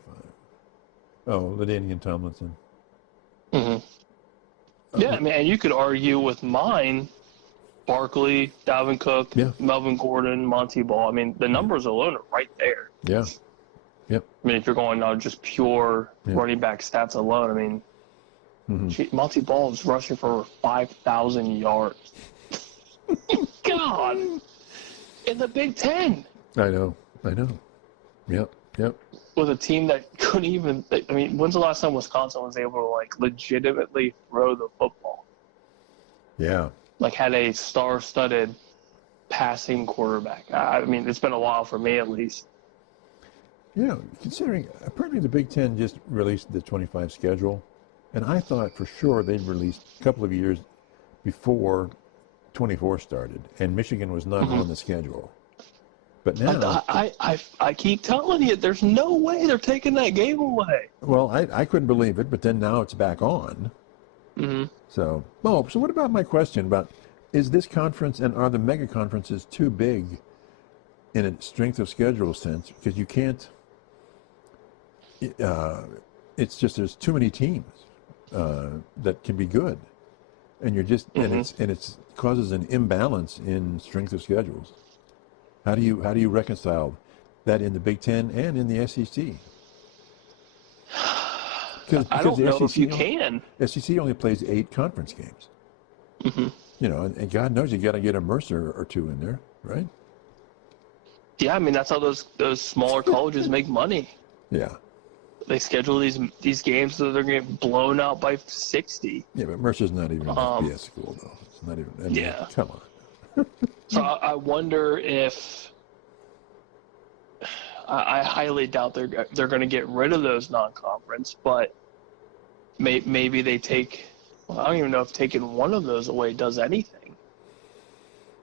Oh, LaDainian Tomlinson. Mm-hmm. Yeah, I mean, and you could argue with mine, Barkley, Dalvin Cook, Melvin Gordon, Monty Ball. I mean, the numbers alone are right there. Yeah. Yep. I mean, if you're going on just pure running back stats alone, I mean, Monty Ball is rushing for over 5,000 yards. God! In the Big Ten. I know. Yep. With a team that couldn't even, I mean, when's the last time Wisconsin was able to, like, legitimately throw the football? Yeah. Like, had a star-studded passing quarterback. I mean, it's been a while for me, at least. You know, considering, apparently the Big Ten just released the 25 schedule, and I thought for sure they'd released a couple of years before 24 started, and Michigan was not on the schedule. But now, I keep telling you, there's no way they're taking that game away. Well, I couldn't believe it, but then now it's back on. Mm-hmm. So what about my question about, is this conference and are the mega conferences too big in a strength of schedule sense? Because you can't, it's just there's too many teams that can be good. And you're just, and it's causes an imbalance in strength of schedules. How do you reconcile that in the Big Ten and in the SEC? I don't know if you can. SEC only plays 8 conference games. Mm-hmm. You know, and God knows you got to get a Mercer or 2 in there, right? Yeah, I mean that's how those smaller colleges make money. Yeah. They schedule these games so they're going to get blown out by 60. Yeah, but Mercer's not even an FBS school, though. It's not even. I mean, come on. So I wonder if I highly doubt they're going to get rid of those non-conference, but maybe they take. Well, I don't even know if taking one of those away does anything.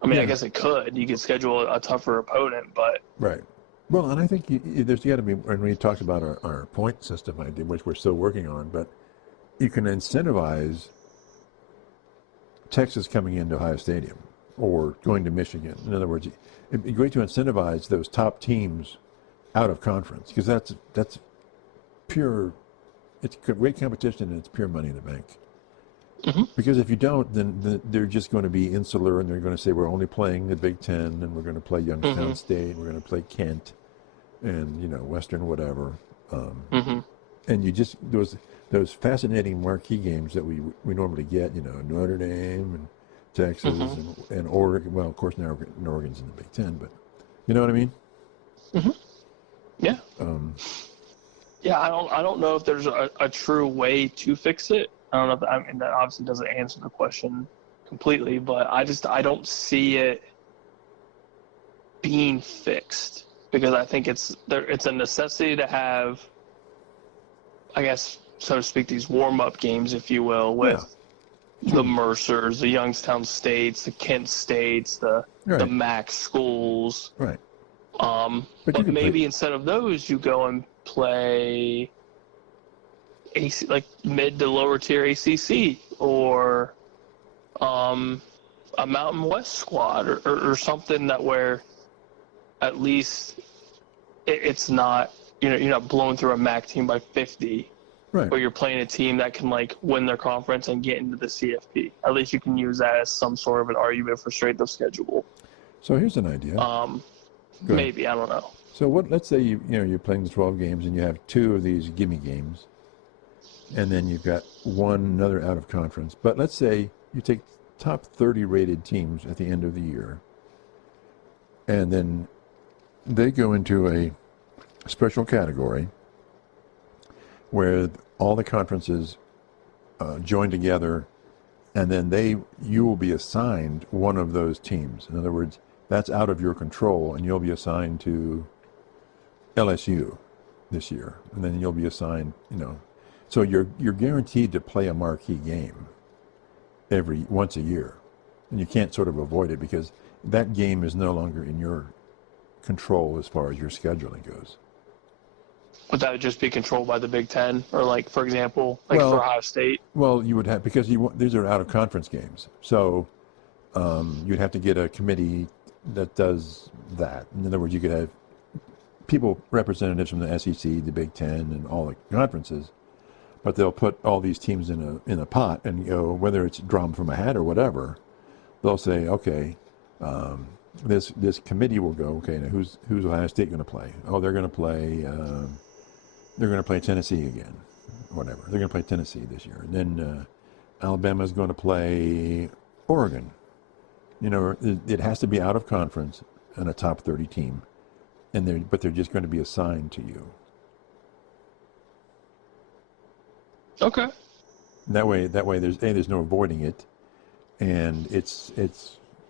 I mean, I guess it could. You could schedule a tougher opponent, but right. Well, and I think there's got to be. When we talked about our point system idea, which we're still working on, but you can incentivize Texas coming into Ohio Stadium or going to Michigan. In other words, it'd be great to incentivize those top teams out of conference because that's pure. It's great competition and it's pure money in the bank. Because if you don't, then they're just going to be insular, and they're going to say we're only playing the Big Ten, and we're going to play Youngstown State, and we're going to play Kent, and Western whatever. And you just those fascinating marquee games that we normally get, Notre Dame and Texas and Oregon. Well, of course now Oregon's in the Big Ten, but you know what I mean? Yeah. Yeah, I don't know if there's a true way to fix it. I don't know if that obviously doesn't answer the question completely, but I don't see it being fixed, because I think it's a necessity to have, I guess, so to speak, these warm-up games, if you will, with the Mercers, the Youngstown States, the Kent States, the MAC schools. Right. But maybe instead of those, you go and play like mid to lower tier ACC, or a Mountain West squad, or something that where at least it's not, you're not blowing through a MAC team by 50. Right. Or you're playing a team that can win their conference and get into the CFP. At least you can use that as some sort of an argument for strength of schedule. So here's an idea. Maybe, I don't know. So let's say you're playing the 12 games and you have 2 of these gimme games, and then you've got another out of conference. But let's say you take top 30 rated teams at the end of the year, and then they go into a special category where all the conferences join together, and then you will be assigned one of those teams. In other words, that's out of your control, and you'll be assigned to LSU this year, and then you'll be assigned, so you're guaranteed to play a marquee game once a year, and you can't sort of avoid it, because that game is no longer in your control as far as your scheduling goes. Would that just be controlled by the Big Ten, or for example, for Ohio State? Well, you would have, because these are out of conference games, so you'd have to get a committee that does that. In other words, you could have representatives from the SEC, the Big Ten, and all the conferences, but they'll put all these teams in a pot, and whether it's drawn from a hat or whatever, they'll say, okay, this committee will go, okay, now who's Ohio State going to play? Oh, they're going to play Tennessee again, whatever. They're going to play Tennessee this year. And then Alabama's going to play Oregon. It has to be out of conference and a top 30 team, but they're just going to be assigned to you. Okay. That way, there's no avoiding it, and it's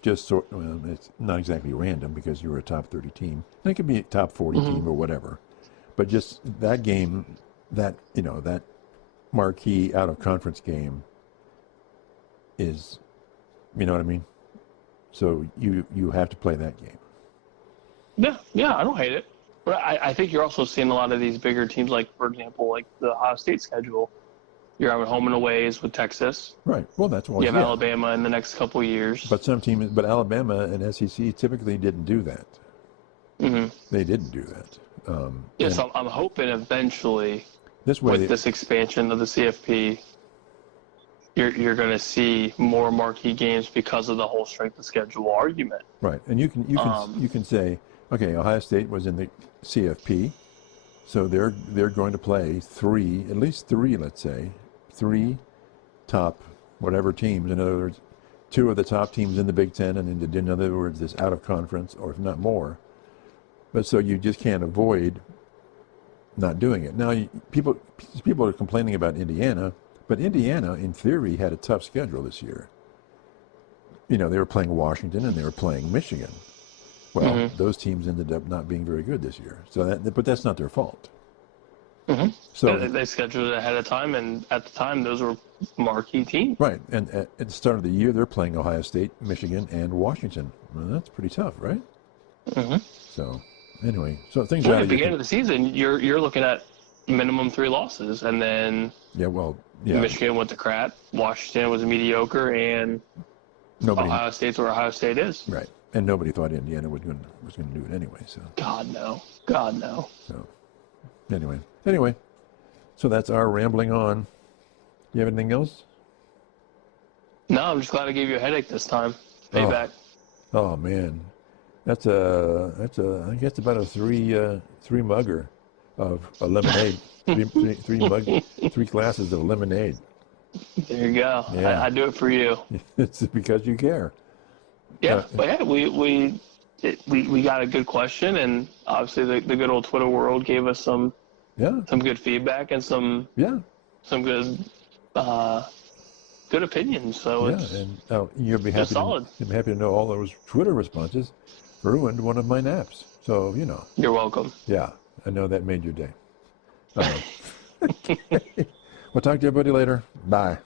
just it's not exactly random, because you're a top 30 team, and it could be a top 40 team or whatever. But just that game, that marquee out of conference game is, you know what I mean? So you have to play that game. Yeah, I don't hate it. But I think you're also seeing a lot of these bigger teams, for example, the Ohio State schedule. You're having home and aways with Texas. Right. Well, that's why you have Alabama in the next couple of years. But Alabama and SEC typically didn't do that. They didn't do that. Yes, I'm hoping eventually, this way, with this expansion of the CFP, you're going to see more marquee games because of the whole strength of schedule argument. Right, and you can say, okay, Ohio State was in the CFP, so they're going to play at least three, let's say, 3 top whatever teams. In other words, 2 of the top teams in the Big Ten, and in other words, this out of conference, or if not more. But so you just can't avoid not doing it. Now, people are complaining about Indiana, but Indiana, in theory, had a tough schedule this year. They were playing Washington and they were playing Michigan. Well, those teams ended up not being very good this year. But that's not their fault. So they scheduled it ahead of time, and at the time, those were marquee teams. Right, and at the start of the year, they're playing Ohio State, Michigan, and Washington. Well, that's pretty tough, right? So anyway, so things at the beginning of the season, you're looking at minimum 3 losses, and then Michigan went to crap, Washington was mediocre, and Ohio State's where Ohio State is. Right, and nobody thought Indiana was going to do it anyway. So God no. So anyway, so that's our rambling on. You have anything else? No, I'm just glad I gave you a headache this time. Payback. Oh man, I guess about a three mugger of a lemonade. Three glasses of lemonade. There you go. Yeah. I do it for you. It's because you care. Yeah, but yeah, we got a good question, and obviously the good old Twitter world gave us some good feedback and some good good opinions. So and you'll be happy. solid. You'll be happy to know all those Twitter responses ruined one of my naps. So You're welcome. Yeah, I know that made your day. Okay. We'll talk to everybody later. Bye.